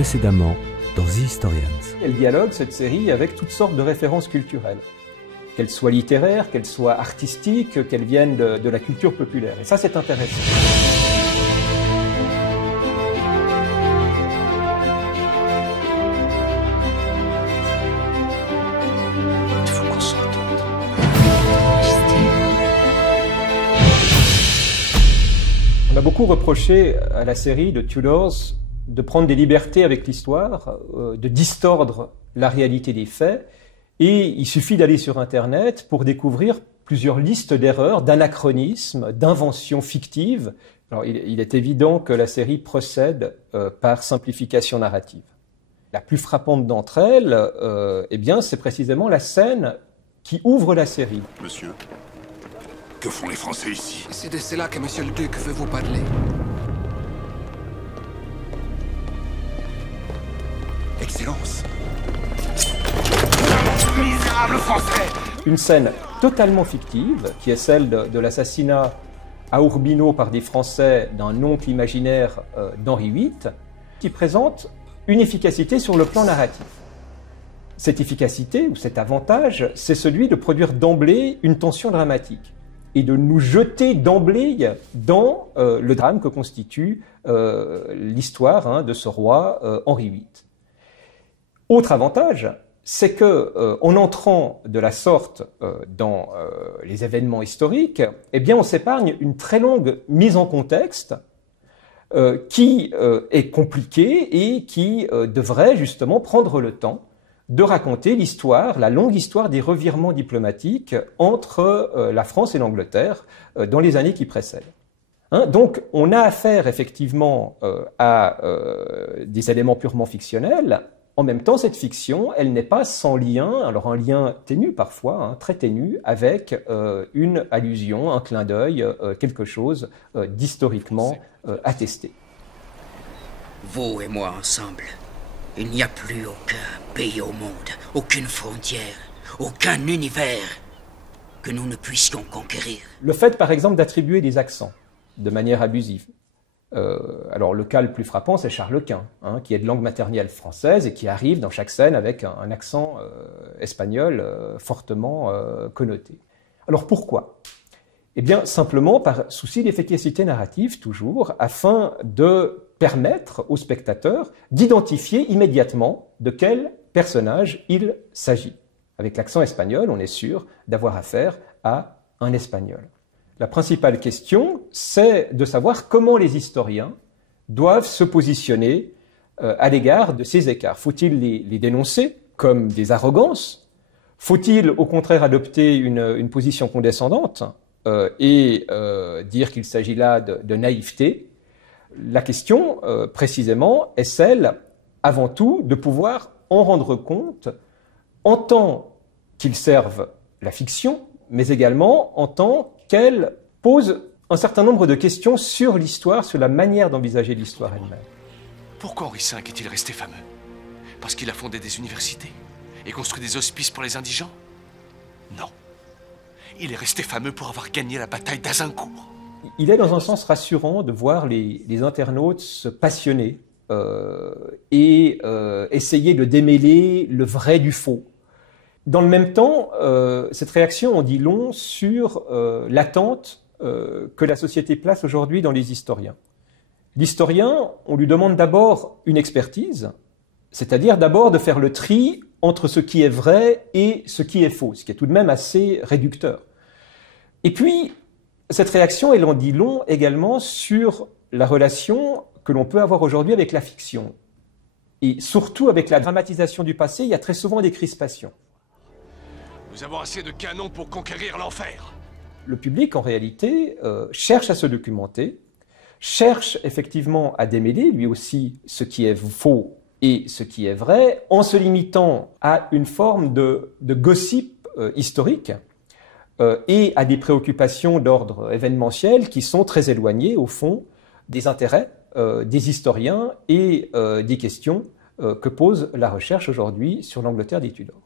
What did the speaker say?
Précédemment dans The Historians. Elle dialogue, cette série, avec toutes sortes de références culturelles. Qu'elles soient littéraires, qu'elles soient artistiques, qu'elles viennent de la culture populaire. Et ça, c'est intéressant. Il faut qu'on s'entende. On a beaucoup reproché à la série de Tudors de prendre des libertés avec l'histoire, de distordre la réalité des faits, et il suffit d'aller sur Internet pour découvrir plusieurs listes d'erreurs, d'anachronismes, d'inventions fictives. Alors, il est évident que la série procède par simplification narrative. La plus frappante d'entre elles, eh bien, c'est précisément la scène qui ouvre la série. Monsieur, que font les Français ici? C'est de cela que monsieur le duc veut vous parler. Excellence. Misérables Français! Une scène totalement fictive, qui est celle de l'assassinat à Urbino par des Français d'un oncle imaginaire d'Henri VIII, qui présente une efficacité sur le plan narratif. Cette efficacité, ou cet avantage, c'est celui de produire d'emblée une tension dramatique et de nous jeter d'emblée dans le drame que constitue l'histoire de ce roi Henri VIII. Autre avantage, c'est que, en entrant de la sorte dans les événements historiques, eh bien, on s'épargne une très longue mise en contexte qui est compliquée et qui devrait justement prendre le temps de raconter l'histoire, la longue histoire des revirements diplomatiques entre la France et l'Angleterre dans les années qui précèdent. Donc, on a affaire effectivement à des éléments purement fictionnels. En même temps, cette fiction, elle n'est pas sans lien, alors un lien ténu parfois, très ténu, avec une allusion, un clin d'œil, quelque chose d'historiquement attesté. Vous et moi ensemble, il n'y a plus aucun pays au monde, aucune frontière, aucun univers que nous ne puissions conquérir. Le fait, par exemple, d'attribuer des accents de manière abusive. Alors le cas le plus frappant, c'est Charles Quint, qui est de langue maternelle française et qui arrive dans chaque scène avec un accent espagnol fortement connoté. Alors pourquoi? Eh bien simplement par souci d'efficacité narrative toujours, afin de permettre au spectateur d'identifier immédiatement de quel personnage il s'agit. Avec l'accent espagnol, on est sûr d'avoir affaire à un Espagnol. La principale question, c'est de savoir comment les historiens doivent se positionner à l'égard de ces écarts. Faut-il les dénoncer comme des arrogances? Faut-il au contraire adopter une position condescendante et dire qu'il s'agit là de naïveté? La question, précisément, est celle, avant tout, de pouvoir en rendre compte en tant qu'ils servent la fiction, mais également en tant qu'elle pose un certain nombre de questions sur l'histoire, sur la manière d'envisager l'histoire elle-même. Pourquoi Henri V est-il resté fameux? Parce qu'il a fondé des universités et construit des hospices pour les indigents? Non. Il est resté fameux pour avoir gagné la bataille d'Azincourt. Il est dans un sens rassurant de voir les internautes se passionner et essayer de démêler le vrai du faux. Dans le même temps, cette réaction en dit long sur l'attente que la société place aujourd'hui dans les historiens. L'historien, on lui demande d'abord une expertise, c'est-à-dire d'abord de faire le tri entre ce qui est vrai et ce qui est faux, ce qui est tout de même assez réducteur. Et puis, cette réaction, elle en dit long également sur la relation que l'on peut avoir aujourd'hui avec la fiction. Et surtout avec la dramatisation du passé, il y a très souvent des crispations. Nous avons assez de canons pour conquérir l'enfer. Le public, en réalité, cherche à se documenter, cherche effectivement à démêler, lui aussi, ce qui est faux et ce qui est vrai, en se limitant à une forme de gossip historique et à des préoccupations d'ordre événementiel qui sont très éloignées, au fond, des intérêts des historiens et des questions que pose la recherche aujourd'hui sur l'Angleterre des Tudors.